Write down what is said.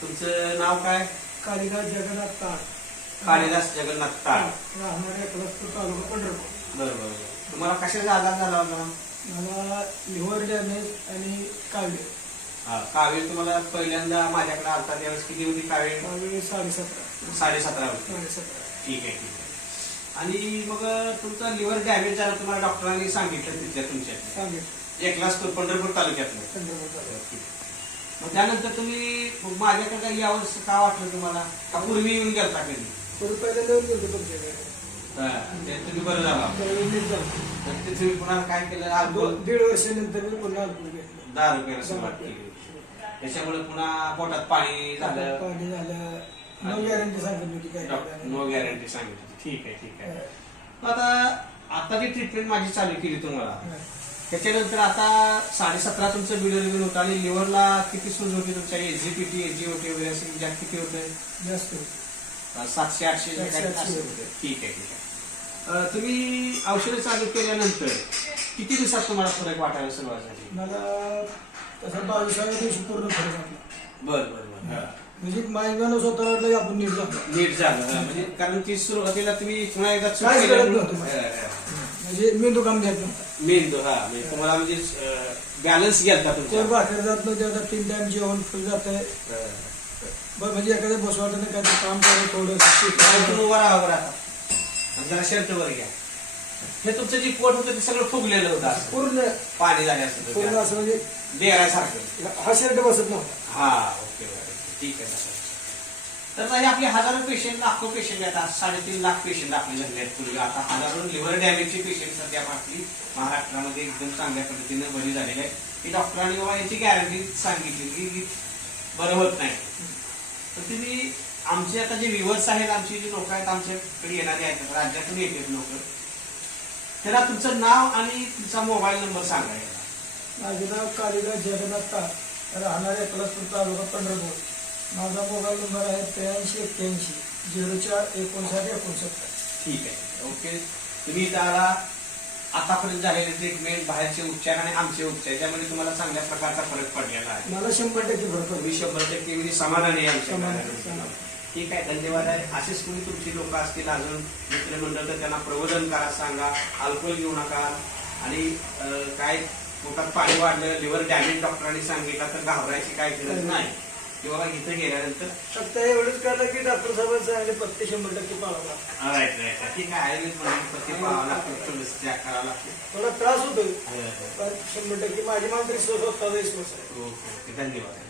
तुमचं नाव काय? कालिदास जगन्नाथ ताळ कालिदास जगन्नाथ ताळ राहणारे कलसपूर तालुका पंढरपूर. बरं बरं. तुम्हाला कशाचा आधार झाला होता? मला लिव्हर डॅमेज आणि कावले हा कावीळ तुम्हाला पहिल्यांदा माझ्याकडे आलता. त्यावेळेस किती होती कावीळ? कावले साडेसतरा. साडेसतरा होती. साडेसतरा. ठीक आहे ठीक आहे. आणि मग तुमचा लिव्हर डॅमेज झाला तुम्हाला डॉक्टरांनी सांगितलं तिथल्या तुमच्या. सांगितलं. एक लाख पंढरपूर तालुक्यातलं. पंढरपूर तालुका ठीक आहे. मग त्यानंतर तुम्ही मग माझ्याकडे काही यावर्षी का वाटलं तुम्हाला? का पूर्वी येऊन गेलता कधी? पूर्वी पहिल्यांदा येऊन गेलो तुमच्याकडे. हा, ते तुम्ही बरं झाला. त्यावेळी झालं. तर ते तुम्ही पुन्हा काय केलं? अल्कोहोल दीड वर्षानंतर मी पुन्हा अल्कोहोल घेतलं दहा रुपयाला सुरुवात केली. त्याच्यामुळे पुन्हा पोटात पाणी झालं. पाणी झालं. नो गॅरंटी सांगितली होती काय नो गॅरंटी सांगितली ठीक आहे ठीक आहे. आता आता जी ट्रीटमेंट माझी चालू केली तुम्हाला. त्याच्यानंतर आता साडेसतरा तुमचं बिलिव्हरी होतं आणि लिव्हरला किती सूज होती तुमच्या? एजीपीटी एजीओटी वगैरे असेल ज्या किती होतं? जास्त. सातशे आठशे. ठीक आहे ठीक आहे. तुम्ही औषधं चालू केल्यानंतर किती दिवसात तुम्हाला फरक वाटायला सुरुवात झाली? मला तसं बावीसाव्या दिवशी पूर्ण फरक वाटला. बर बर बर. म्हणजे मायंगानं स्वतः वाटलं की आपण नीट झालो. नीट झालं. म्हणजे कारण ती सुरुवातीला तुम्ही पुन्हा एकदा म्हणजे मेंदू काम घेत नव्हता मेंदू हा म्हणजे तुम्हाला म्हणजे बॅलन्स गेलता कोण तुमचा? बाहेर जात नव्हते आता तीन टाइम जेवण फुल जात. बरं म्हणजे एखाद्या बस वाटत नाही काय काम करू थोडं शिकायचं. उभा राहा उभा राहा. आणि जरा शर्ट वर घ्या. हे तुमचं जे पोट होतं ते सगळं फुगलेलं होतं असं. पूर्ण पाणी पूर्ण असं म्हणजे बेरासारखं हा शर्ट बसत नव्हता. हा ओके ठीक आहे. तर हे आपले हजारो पेशंट लाखो पेशंट आहेत. साडेतीन लाख पेशंट आपले झाले आहेत. पूर्वी आता हजारो लिव्हर डॅमेजचे पेशंट सध्या आपली महाराष्ट्रामध्ये एकदम चांगल्या पद्धतीने बरी झालेले आहेत. की डॉक्टरांनी बाबा याची गॅरंटी सांगितली की बरं होत नाही. तर तुम्ही आमचे आता जे व्ह्युअर्स आहेत आमची जी लोक आहेत आमच्याकडे येणारे आहेत राज्यातून येतात लोक. त्याला तुमचं नाव आणि तुमचा मोबाईल नंबर सांगा माझे नाव कालिदास जगन्नाथ राहणारे कलसपूर तालुका पंढरपूर. माझा मोबाईल नंबर आहे त्र्याऐंशी एक्क्याऐंशी झिरो चार एकोणसाठ एकोणसत्तर. ठीक आहे. ओके. तुम्ही त्याला आतापर्यंत झालेले ट्रीटमेंट बाहेरचे उपचार आणि आमचे उपचार त्यामध्ये तुम्हाला चांगल्या प्रकारचा फरक पडलेला आहे. मला शंभर टक्के फरक पडतो तुम्ही शंभर टक्के म्हणजे समाधानी आहे आमच्या समाधानी. ठीक आहे. धन्यवाद आहे. असेच तुम्ही तुमची लोक असतील अजून मित्रमंडळ तर त्यांना प्रबोधन करा सांगा. अल्कोहोल घेऊ नका. आणि अं, काय पोटात पाणी वाढलं लिव्हर डॅमेज डॉक्टरांनी सांगितलं तर घाबरायची काय गरज नाही. किंवा इथं गेल्यानंतर फक्त एवढंच कळलं की डॉक्टर साहेबांनी सांगितले पत्ते शंभर टक्के पाळावा राईट राईट ठीक आहे आयुर्वेद म्हणजे लागतं थोडंसं त्याग करावं लागतं. थोडा त्रास होतो हं, हं. पण शंभर टक्के माझी मात्र स्वतः विश्वास आहे ओके. धन्यवाद.